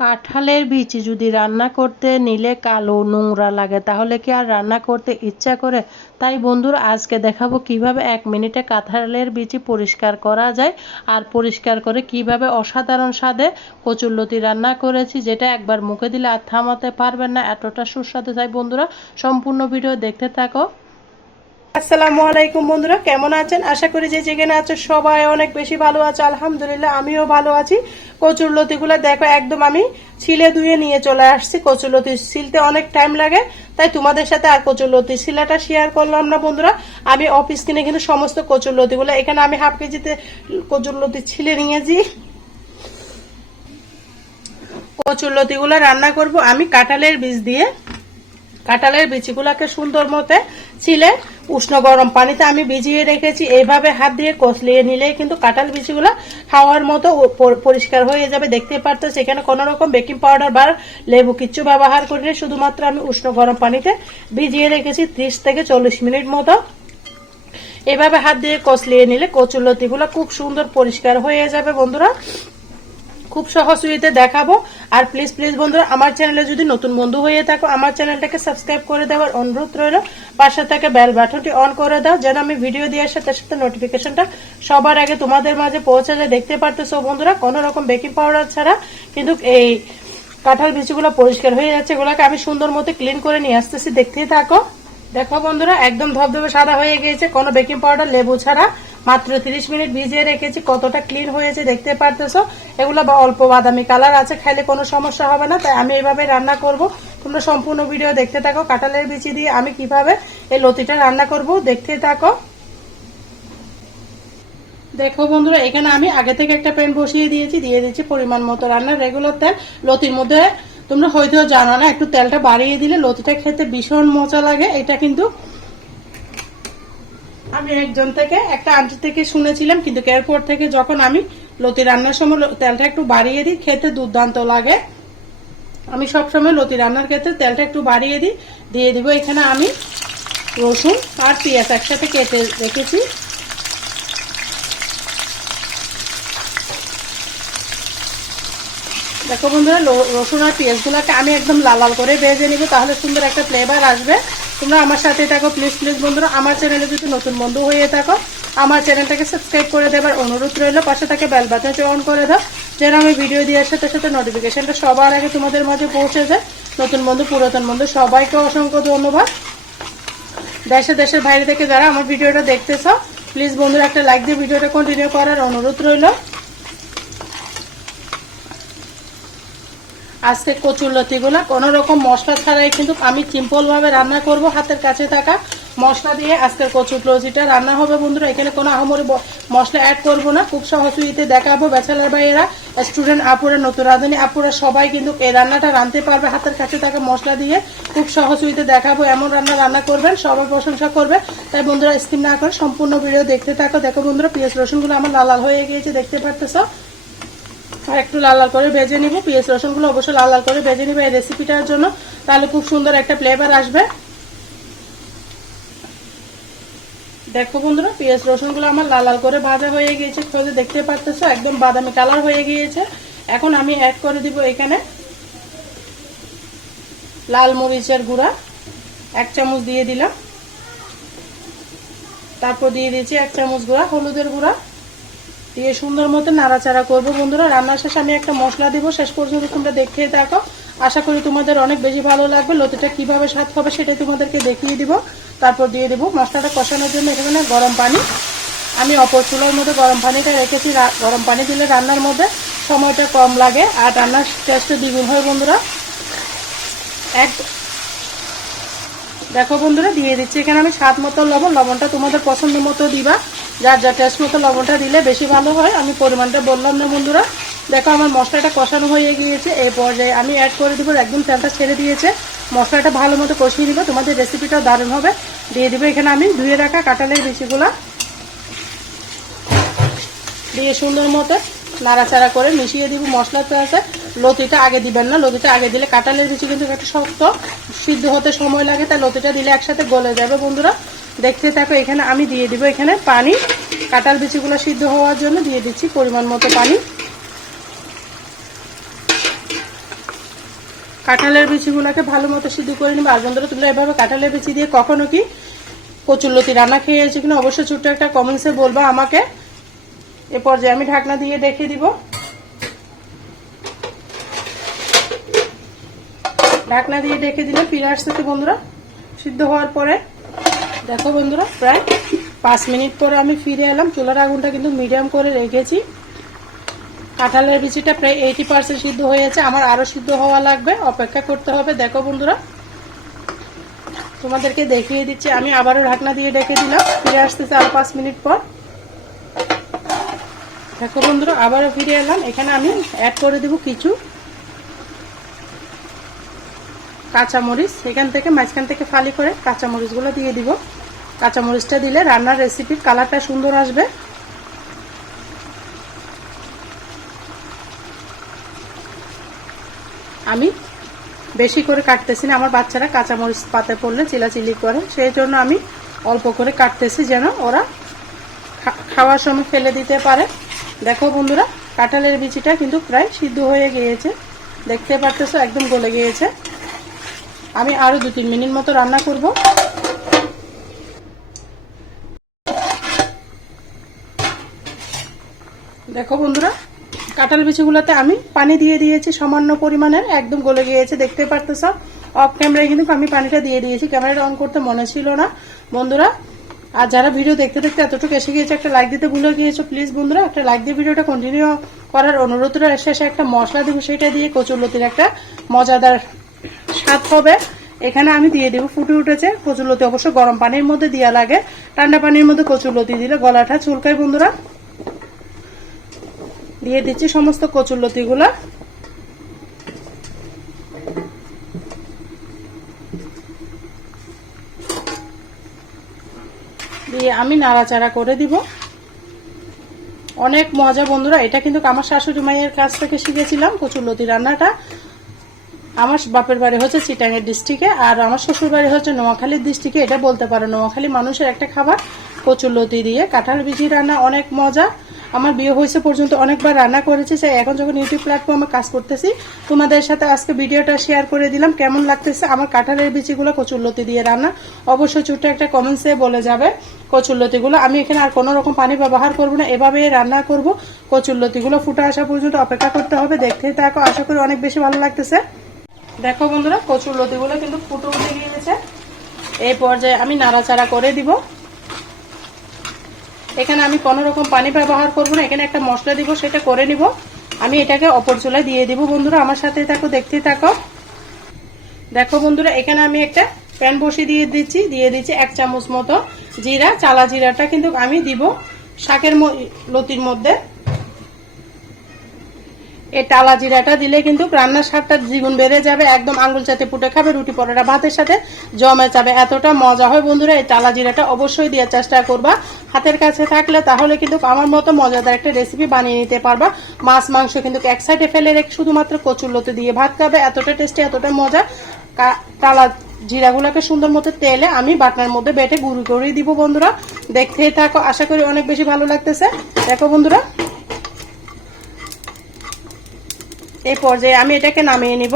কাঁঠালের বিচি যদি রান্না করতে নিলে কালো নোংরা লাগে তাহলে কি আর রান্না করতে ইচ্ছা করে? তাই বন্ধুরা আজকে দেখাবো কিভাবে 1 মিনিটে কাঁঠালের বিচি পরিষ্কার করা যায় আর পরিষ্কার করে কিভাবে অসাধারণ স্বাদে কচুরলতি রান্না করেছি, যেটা একবার মুখে দিলে আর থামাতে পারবেন না, এতটা সুস্বাদু। তাই বন্ধুরা সম্পূর্ণ ভিডিও দেখতে থাকো। আসসালামু আলাইকুম বন্ধুরা, কেমন আছেন? আশা করি যে যেখানে আছে সবাই অনেক বেশি ভালো আছে। আলহামদুলিল্লাহ আমিও ভালো আছি। কচুরলতিগুলো দেখো একদম আমি ছিলে ধুয়ে নিয়ে চলে আসছি। কচুরলতি ছিলতে অনেক টাইম লাগে, তাই তোমাদের সাথে আর কচুরলতি ছিলাটা শেয়ার করলাম না বন্ধুরা। আমি অফিস কিনে কিন্তু সমস্ত কচুরলতিগুলো এখানে আমি হাফ কেজিতে কচুরলতি ছিলে নিয়েছি। কচুরলতিগুলো রান্না করব আমি কাঁঠালের বীজ দিয়ে। কাঁঠালের বিচিগুলোকে সুন্দর মতে ছিলে উষ্ণ গরম পানিতে আমি ভিজিয়ে রেখেছি। এইভাবে হাত দিয়ে কষলিয়ে নিলে কিন্তু কাঁঠাল বিচিগুলো খাওয়ার মতো পরিষ্কার হয়ে যাবে। দেখতে পারতো সেখানে কোনো রকম বেকিং পাউডার বা লেবু কিচ্ছু ব্যবহার করিনি, শুধুমাত্র আমি উষ্ণ গরম পানিতে ভিজিয়ে রেখেছি 30 থেকে 40 মিনিট মতো। এভাবে হাত দিয়ে কষলিয়ে নিলে কচুরলতিগুলো খুব সুন্দর পরিষ্কার হয়ে যাবে বন্ধুরা। খুব সহজ ওয়েতে দেখাবো। আর প্লিজ প্লিজ বন্ধুরা আমার চ্যানেলে যদি নতুন বন্ধু হয়ে থাকো আমার চ্যানেলটাকে সাবস্ক্রাইব করে দেওয়ার অনুরোধ রইল। পাশে থেকে বেল বাটনটি অন করে দাও যেন আমি ভিডিও দেওয়ার সাথে সাথে নোটিফিকেশনটা সবার আগে তোমাদের মাঝে পৌঁছে যায়। দেখতে পারতেছো বন্ধুরা কোনো রকম বেকিং পাউডার ছাড়া কিন্তু এই কাঁঠাল বিচিগুলো পরিষ্কার হয়ে যাচ্ছে। এগুলোকে আমি সুন্দর মতো ক্লিন করে নিয়ে আসতেছি, দেখতেই থাকো। দেখো বন্ধুরা একদম ধবধবে সাদা হয়ে গিয়েছে, কোনো বেকিং পাউডার লেবু ছাড়া। মাত্র 30 মিনিট ভিজিয়ে রেখেছি, কতটা ক্লিন হয়েছে দেখতে পারতেছো। এগুলো অল্প বাদামি কালার আছে, খাইলে কোনো সমস্যা হবে না, তাই আমি এইভাবে রান্না করব। তোমরা সম্পূর্ণ ভিডিও দেখতে থাকো। কাঁঠালের বিচি দিয়ে আমি কিভাবে এই লতিটা রান্না করব দেখতে থাকো। দেখো বন্ধুরা এখানে আমি আগে থেকে একটা প্যান বসিয়ে দিয়েছি, দিয়ে দিচ্ছি পরিমাণ মতো রান্নার রেগুলার তেল। লতির মধ্যে তোমরা হয়তো জানো না, একটু তেলটা বাড়িয়ে দিলে লতিটা খেতে ভীষণ মজা লাগে। এটা কিন্তু আমি একজন থেকে একটা আন্টি থেকে শুনেছিলাম, কিন্তু এরপর থেকে যখন আমি লতি রান্নার সময় তেলটা একটু বাড়িয়ে দিই, খেতে দুর্দান্ত লাগে। আমি সবসময় লতি রান্নার ক্ষেত্রে তেলটা একটু বাড়িয়ে দিই। দিয়ে দিব এখানে আমি রসুন আর পেঁয়াজ একসাথে কেটে রেখেছি। দেখো বন্ধুরা রসুন আর পেঁয়াজগুলোকে আমি একদম লাল লাল করে ভেজে নিব, তাহলে সুন্দর একটা ফ্লেভার আসবে। তোমরা আমার সাথে থাকো প্লিজ প্লিজ বন্ধুরা। আমার চ্যানেলে যদি নতুন বন্ধু হয়ে থাকো আমার চ্যানেলটাকে সাবস্ক্রাইব করে দেবার অনুরোধ রইল। পাশে থেকে বেল বাটনটি অন করে দাও যেন আমি ভিডিও দেওয়ার সাথে সাথে নোটিফিকেশনটা সবার আগে তোমাদের মাঝে পৌঁছে যায়। নতুন বন্ধু পুরাতন বন্ধু সবাইকে অসংখ্য ধন্যবাদ। দেশের বাইরে থেকে যারা আমার ভিডিওটা দেখতেছ প্লিজ বন্ধুরা একটা লাইক দিয়ে ভিডিওটা কন্টিনিউ করার অনুরোধ রইল। আজকে কচুরলতিগুলো কোনো রকম মশলা ছাড়াই কিন্তু আমি সিম্পল ভাবে রান্না করব, হাতের কাছে থাকা মশলা দিয়ে আজকের কচুরলতিটা রান্না হবে বন্ধুরা। এখানে কোনো আহামরি মশলা অ্যাড করব না, খুব সহজ উইতে দেখাবো। ব্যাচেলার ভাইয়েরা, স্টুডেন্ট আপুরা, নতুন রাঁধুনি আপুরা সবাই কিন্তু এই রান্নাটা রাঁধতে পারবে হাতের কাছে থাকা মশলা দিয়ে। খুব সহজ উইতে দেখাবো, এমন রান্না করবেন সবাই প্রশংসা করবে। তাই বন্ধুরা স্কিপ না করে সম্পূর্ণ ভিডিও দেখতে থাকো। দেখো বন্ধুরা পেঁয়াজ রসুনগুলো আমার লাল লাল হয়ে গিয়েছে, দেখতে পারতেছ। আর একটু লাল লাল করে ভেজে নিব। পেঁয়াজ রসুনগুলো অবশ্যই লাল লাল করে ভেজে নিব এই রেসিপিটার জন্য, তাহলে খুব সুন্দর একটা ফ্লেভার আসবে। দেখো বন্ধুরা পেঁয়াজ রসুনগুলো আমার লাল লাল করে ভাজা হয়ে গিয়েছে, খোঁজে দেখতে পারতেছো একদম বাদামি কালার হয়ে গিয়েছে। এখন আমি অ্যাড করে দিব এখানে লাল মরিচের গুঁড়া 1 চামচ দিয়ে দিলাম। তারপর দিয়ে দিয়েছি 1 চামচ গুঁড়া হলুদের গুঁড়া দিয়ে সুন্দর মতো নাড়াচাড়া করবো বন্ধুরা। রান্নার শেষে আমি একটা মশলা দিব, শেষ পর্যন্ত তোমরা দেখতে থাকো। আশা করি তোমাদের অনেক বেশি ভালো লাগবে। লতিটা কিভাবে স্বাদ হবে সেটাই তোমাদেরকে দেখিয়ে দিব। তারপর দিয়ে দিব মশলাটা কষানোর জন্য এখানে গরম পানি। আমি অপর চুলার মধ্যে গরম পানিটা রেখেছি। গরম পানি দিলে রান্নার মধ্যে সময়টা কম লাগে আর রান্নার টেস্টও দ্বিগুণ হয় বন্ধুরা। দেখো বন্ধুরা দিয়ে দিচ্ছি এখানে আমি স্বাদ মতো লবণ। লবণটা তোমাদের পছন্দ মতো দিবা, যার যা টেস্ট মতো লবণটা দিলে বেশি ভালো হয়। আমি পরিমাণটা বললাম না বন্ধুরা। দেখো আমার মশলাটা কষানো হয়ে গিয়েছে, এই পর্যায়ে আমি অ্যাড করে দিব, একদম তেলটা ছেড়ে দিয়েছে। মশলাটা ভালো মতো কষিয়ে দিব, তোমাদের রেসিপিটাও দারুণ হবে। দিয়ে দিব এখানে আমি ধুয়ে রাখা কাঁঠালের বিচিগুলা দিয়ে সুন্দর মতো নাড়াচাড়া করে মিশিয়ে দিব মশলাতে আছে। লতিটা আগে দিবেন না, লতিটা আগে দিলে কাঁঠালের বিচি কিন্তু একটা শক্ত, সিদ্ধ হতে সময় লাগে, তাই লতিটা দিলে একসাথে গলে যাবে বন্ধুরা। দেখতে থাকো। এখানে আমি দিয়ে দিব এখানে পানি, কাঁঠাল বিচিগুলো সিদ্ধ হওয়ার জন্য দিয়ে দিচ্ছি পরিমাণ মতো পানি। কাঁঠালের বিচিগুলোকে ভালো মতো সিদ্ধ করে নিবে। আর বন্ধুরা তোমরা এভাবে কাঁঠালের বিচি দিয়ে কখনো কি কচুরলতি রান্না খেয়েছি কিনা অবশ্যই ছোট্ট একটা কমেন্টসে বলবা আমাকে। এ পর্যায়ে আমি ঢাকনা দিয়ে রেখে দিব। ঢাকনা দিয়ে ঢেকে দিলে ফিরে আসতেছে বন্ধুরা সিদ্ধ হওয়ার পরে। দেখো বন্ধুরা প্রায় 5 মিনিট পরে আমি ফিরে এলাম। চুলার আগুনটা কিন্তু মিডিয়াম করে রেখেছি। কাঁঠালের বিচিটা প্রায় 80% সিদ্ধ হয়েছে, আমার আরো সিদ্ধ হওয়া লাগবে, অপেক্ষা করতে হবে। দেখো বন্ধুরা তোমাদেরকে দেখিয়ে দিচ্ছি। আমি আবারও ঢাকনা দিয়ে ঢেকে দিলাম, ফিরে আসতেছে আরো 5 মিনিট পর। দেখো বন্ধুরা আবারও ফিরে এলাম। এখানে আমি অ্যাড করে দেব কিছু কাঁচামরিচ। এখান থেকে মাঝখান থেকে ফালি করে কাঁচামরিচগুলো দিয়ে দিব। কাঁচামরিচটা দিলে রান্নার রেসিপির কালারটা সুন্দর আসবে। আমি বেশি করে কাটতেছি না, আমার বাচ্চারা কাঁচামরিচ পাতে পড়লে চিলাচিলি করে, সেই জন্য আমি অল্প করে কাটতেছি যেন ওরা খাওয়ার সময় ফেলে দিতে পারে। দেখো বন্ধুরা কাঁঠালের বিচিটা কিন্তু প্রায় সিদ্ধ হয়ে গিয়েছে, দেখতে পারতেছো একদম গলে গিয়েছে। আমি আরো 2-3 মিনিট মতো রান্না করব। দেখো বন্ধুরা কাঁঠাল বিচিগুলোতে আমি পানি দিয়ে দিয়েছি সামান্য পরিমাণের, একদম গলে গিয়েছে দেখতে পারতেছো। অফ ক্যামেরায় কিন্তু আমি পানিটা দিয়ে দিয়েছি, ক্যামেরাটা অন করতে মনে ছিল না বন্ধুরা। আর যারা ভিডিও দেখতে দেখতে এতটুকু এসে গিয়েছে একটা লাইক দিতে ভুলে গিয়েছো, প্লিজ বন্ধুরা একটা লাইক দিয়ে ভিডিওটা কন্টিনিউ করার অনুরোধ রইল। শেষে একটা মশলা দেবো, সেটা দিয়ে কচুরলতির একটা মজাদার স্বাদ হবে। এখানে আমি দিয়ে দেবো, ফুটে উঠেছে কচুরলতি। অবশ্য গরম পানির মধ্যে দেওয়া লাগে, ঠান্ডা পানির মধ্যে কচুরলতি দিলে গলাটা চুলকায় বন্ধুরা। দিয়ে দিচ্ছি সমস্ত কচুরলতিগুলো। দিয়ে আমি নাড়াচাড়া করে দিব। অনেক মজা বন্ধুরা, এটা কিন্তু আমার শাশুড়ি মায়ের কাছ থেকে শিখেছিলাম কচুরলতি রান্নাটা। আমার বাপের বাড়ি হচ্ছে চিটাঙ্গের ডিস্ট্রিক্টে, আর আমার শ্বশুর বাড়ি হচ্ছে নোয়াখালীর ডিস্ট্রিক্টে। এটা বলতে পারো নোয়াখালী মানুষের একটা খাবার কচুরলতি দিয়ে কাঁঠাল বিচি রান্না, অনেক মজা। আমার বিয়ে হয়েছে পর্যন্ত অনেকবার রান্না করেছি, সেই এখন যখন ইউটিউব প্ল্যাটফর্মে কাজ করতেছি তোমাদের সাথে আজকে ভিডিওটা শেয়ার করে দিলাম। কেমন লাগতেছে আমার কাঁঠালের বিচিগুলো কচুরলতি দিয়ে রান্না অবশ্যই ছোট্ট একটা কমেন্টসে বলে যাবে। কচুরলতিগুলো আমি এখানে আর কোনো রকম পানি ব্যবহার করব না, এভাবে রান্না করব। কচুরলতিগুলো ফুটে আসা পর্যন্ত অপেক্ষা করতে হবে। দেখতেই থাকো, আশা করি অনেক বেশি ভালো লাগতেছে। দেখো বন্ধুরা কচুরলতিগুলো কিন্তু ফুটে উঠে গিয়েছে। এই পর্যায়ে আমি নাড়াচাড়া করে দিব। এখানে আমি কোনো রকম পানি ব্যবহার করব না, এখানে একটা মশলা দিব, সেটা করে নিব। আমি এটাকে অপর চুলায় দিয়ে দিব বন্ধুরা, আমার সাথে থাকো, দেখতেই থাকো। দেখো বন্ধুরা এখানে আমি একটা প্যান বসিয়ে দিয়ে দিচ্ছি 1 চামচ মতো জিরা। চালা জিরাটা কিন্তু আমি দিব শাকের লতির মধ্যে। এই টালা জিরাটা দিলে কিন্তু রান্নার স্বাদটা দ্বিগুণ বেড়ে যাবে, একদম আঙ্গুল চাতে পুটে খাবে, রুটি পরোটা ভাতের সাথে জমে যাবে, এতটা মজা হয় বন্ধুরা। এই টালা জিরাটা অবশ্যই দেওয়ার চেষ্টা করবা হাতের কাছে থাকলে, তাহলে কিন্তু আমার মতো মজাদার একটা রেসিপি বানিয়ে নিতে পারবা। মাছ মাংস কিন্তু এক সাইডে ফেলে রেখে শুধুমাত্র কচুরলতি দিয়ে ভাত খাবে, এতটা টেস্টি এতটা মজা। টালা জিরাগুলোকে সুন্দর মতো তেলে আমি বাটনার মধ্যে বেটে গুঁড়ো করে দিব বন্ধুরা, দেখতেই থাকো, আশা করি অনেক বেশি ভালো লাগতেছে। দেখো বন্ধুরা এই পর্যায়ে আমি এটাকে নামিয়ে নিব।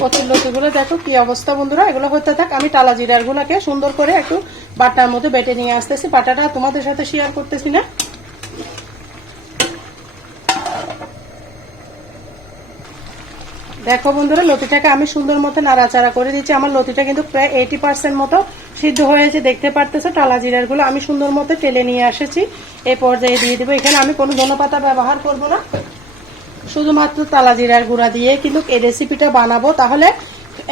কচুরলতিগুলো দেখো কি অবস্থা বন্ধুরা, এগুলো হতে থাক। আমি টালা জিরার গুলাকে সুন্দর করে একটু বাটার মধ্যে বেটে নিয়ে আসতেছি, বাটাটা তোমাদের সাথে শেয়ার করতেছি না। দেখো বন্ধুরা লতিটাকে আমি সুন্দর মতো নাড়াচাড়া করে দিচ্ছি। আমার লতিটা কিন্তু প্রায় 80% মতো সিদ্ধ হয়েছে, দেখতে পারতেছো। টালা জিরার গুলো আমি সুন্দর মতো টেলে নিয়ে এসেছি। এই পর্যায়ে দিয়ে দিব, এখানে আমি কোনো ধনেপাতা ব্যবহার করব না, শুধুমাত্র টালা জিরার গুঁড়া দিয়ে কিন্তু এই রেসিপিটা বানাবো, তাহলে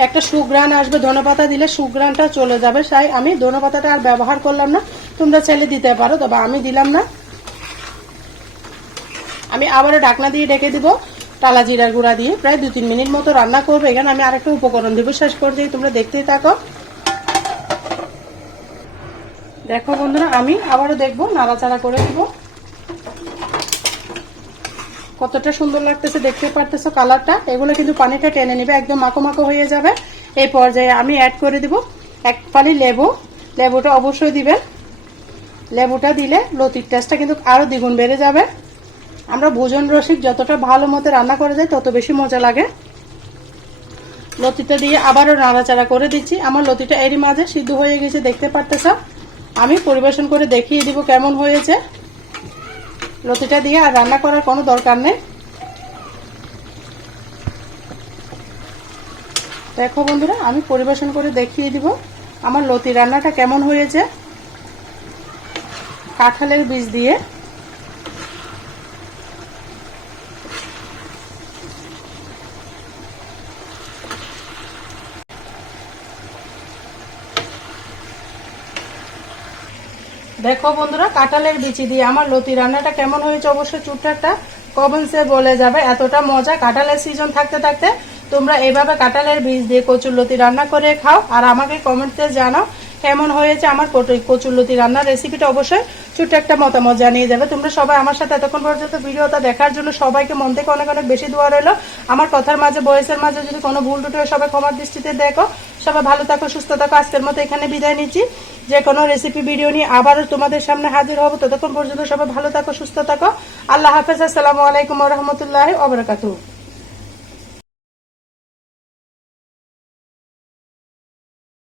একটা সুঘ্রাণ আসবে। ধনেপাতা দিলে সুঘ্রাণটা চলে যাবে, তাই আমি ধনেপাতাটা আর ব্যবহার করলাম না। তোমরা চাইলে দিতে পারো, তবে আমি দিলাম না। আমি আবারও ঢাকনা দিয়ে ঢেকে দিব টালা জিরার গুঁড়া দিয়ে, প্রায় 2-3 মিনিট মতো রান্না করবো। এখানে আমি আরেকটা উপকরণ দিব, শেষ পর্যায়ে তোমরা দেখতেই থাকো। দেখো বন্ধুরা আমি আবারও দেখবো, নাড়াচাড়া করে দিব। কতটা সুন্দর লাগতেছে দেখতে পারতেছো কালারটা। এগুলো কিন্তু পানিটা টেনে নেবে, একদম মাখো মাখো হয়ে যাবে। এই পর্যায়ে আমি অ্যাড করে দিব 1 ফালি লেবু। লেবুটা অবশ্যই দিবেন, লেবুটা দিলে লতির টেস্টটা কিন্তু আরো দ্বিগুণ বেড়ে যাবে। আমরা ভোজন রসিক যতটা ভালো মতো রান্না করে যাই তত বেশি মজা লাগে। লতিটা দিয়ে আবারও নাড়াচাড়া করে দিচ্ছি। আমার লতিটা এরই মাঝে সিদ্ধ হয়ে গেছে, দেখতে পারতেছ। আমি পরিবেশন করে দেখিয়ে দিব কেমন হয়েছে। লতিটা দিয়ে আর রান্না করার কোনো দরকার নেই। দেখো বন্ধুরা, আমি পরিবেশন করে দেখিয়ে দিব আমার লতি রান্নাটা কেমন হয়েছে কাঁঠালের বীজ দিয়ে। দেখো বন্ধুরা, কাঁঠালের বিচি দিয়ে আমার লতি রান্নাটা কেমন হয়েছে অবশ্যই ছোট্ট একটা কমেন্টসে বলে যাবে। এতটা মজা, কাঁঠালের সিজন থাকতে থাকতে তোমরা এইভাবে কাঁঠালের বীজ দিয়ে কচুরলতি রান্না করে খাও আর আমাকে কমেন্টে জানাও কেমন হয়েছে আমার কচুরলতি রান্নার রেসিপিটা। অবশ্যই ছোট্ট একটা মতামত জানিয়ে যাবে। তোমরা সবাই আমার সাথে এতক্ষণ পর্যন্ত ভিডিওটা দেখার জন্য সবাইকে মন থেকে অনেক অনেক বেশি দোয়া রইলো। আমার কথার মাঝে ভয়েসের মাঝে যদি কোনো ভুল টুটি হয় সবাই ক্ষমার দৃষ্টিতে দেখো। সবাই ভালো থাকো, সুস্থ থাকো। আজকের মতো এখানে বিদায় নিচ্ছি। যে কোনো রেসিপি ভিডিও নিয়ে আবারও তোমাদের সামনে হাজির হবো। ততক্ষণ পর্যন্ত সবাই ভালো থাকো, সুস্থ থাকো। আল্লাহ হাফেজ। আসসালামু আলাইকুম ওয়া রাহমাতুল্লাহি ওয়া বারাকাতুহু।